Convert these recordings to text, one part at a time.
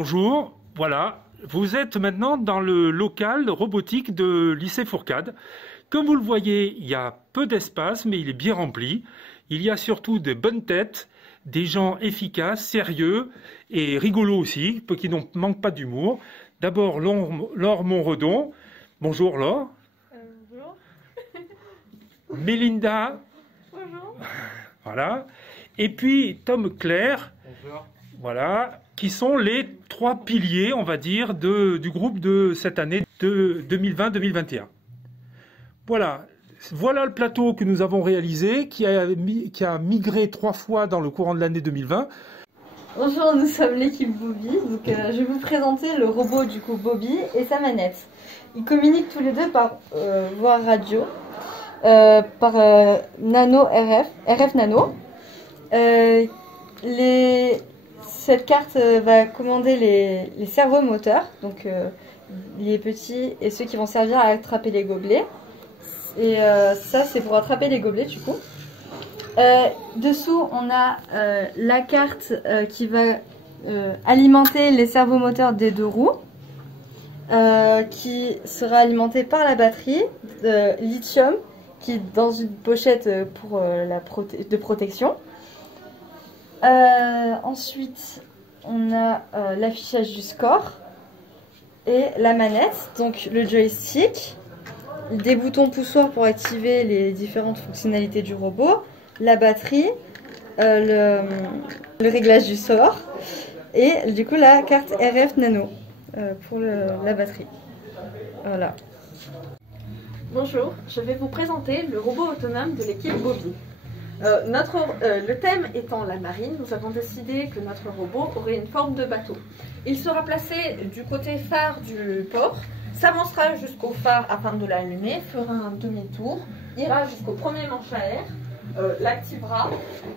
Bonjour, voilà, vous êtes maintenant dans le local robotique de lycée Fourcade. Comme vous le voyez, il y a peu d'espace, mais il est bien rempli. Il y a surtout de bonnes têtes, des gens efficaces, sérieux et rigolos aussi, qui ne manquent pas d'humour. D'abord, Laure Monredon. Bonjour Laure. Bonjour. Mélinda. Bonjour. Voilà. Et puis Tom Claire. Bonjour. Voilà, qui sont les trois piliers, on va dire, du groupe de cette année de 2020-2021. Voilà, voilà le plateau que nous avons réalisé, qui a migré 3 fois dans le courant de l'année 2020. Bonjour, nous sommes l'équipe Bobby. Donc, je vais vous présenter le robot du coup Bobby et sa manette. Ils communiquent tous les deux par voie radio, par nano RF nano. Cette carte va commander les servomoteurs, donc les petits et ceux qui vont servir à attraper les gobelets. Et ça, c'est pour attraper les gobelets du coup. Dessous, on a la carte qui va alimenter les servomoteurs des 2 roues, qui sera alimentée par la batterie de lithium, qui est dans une pochette pour de protection. Ensuite, on a l'affichage du score et la manette, donc le joystick, des boutons poussoirs pour activer les différentes fonctionnalités du robot, la batterie, le réglage du sort et du coup la carte RF Nano pour la batterie. Voilà. Bonjour, je vais vous présenter le robot autonome de l'équipe Bobby. Le thème étant la marine, nous avons décidé que notre robot aurait une forme de bateau. Il sera placé du côté phare du port, s'avancera jusqu'au phare afin de l'allumer, fera un demi-tour, ira jusqu'au premier manche à air, l'activera.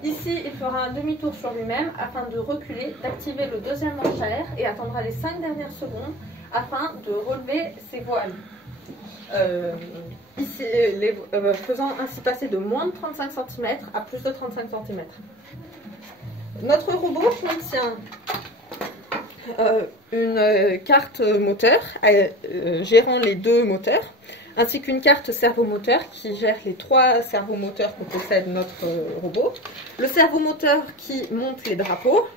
Ici, il fera un demi-tour sur lui-même afin de reculer, d'activer le deuxième manche à air et attendra les 5 dernières secondes afin de relever ses voiles. Ici, faisant ainsi passer de moins de 35 cm à plus de 35 cm. Notre robot contient une carte moteur gérant les 2 moteurs, ainsi qu'une carte servomoteur qui gère les 3 servomoteurs que possède notre robot, le servomoteur qui monte les drapeaux,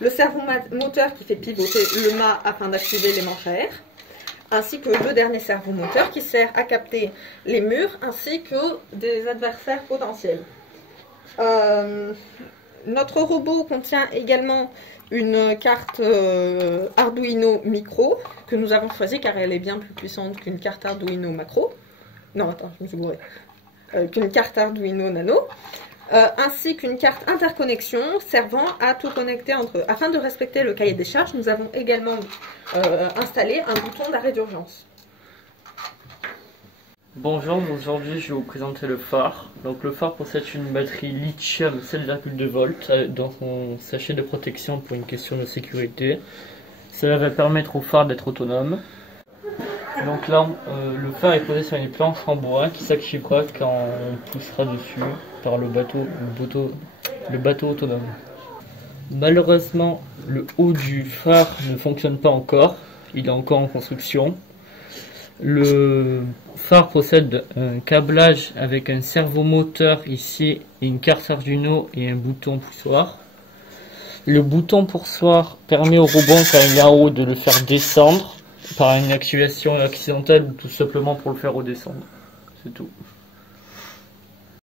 le servomoteur qui fait pivoter le mât afin d'activer les manches à air, ainsi que le dernier servomoteur qui sert à capter les murs ainsi que des adversaires potentiels. Notre robot contient également une carte Arduino Micro que nous avons choisie car elle est bien plus puissante qu'une carte Arduino Macro. Non, attends, je me suis bourrée. Qu'une carte Arduino Nano. Ainsi qu'une carte interconnexion servant à tout connecter entre eux. Afin de respecter le cahier des charges, nous avons également installé un bouton d'arrêt d'urgence. Bonjour, aujourd'hui je vais vous présenter le phare. Donc le phare possède une batterie lithium 7,2 volts dans son sachet de protection pour une question de sécurité. Cela va permettre au phare d'être autonome. Donc là, le phare est posé sur une planche en bois qui s'activera quand on poussera dessus par le bateau autonome. Malheureusement, le haut du phare ne fonctionne pas encore, il est encore en construction. Le phare possède un câblage avec un servomoteur ici, et une carte Arduino et un bouton poussoir. Le bouton poussoir permet au robot quand il est en haut de le faire descendre par une activation accidentelle, tout simplement pour le faire redescendre. C'est tout.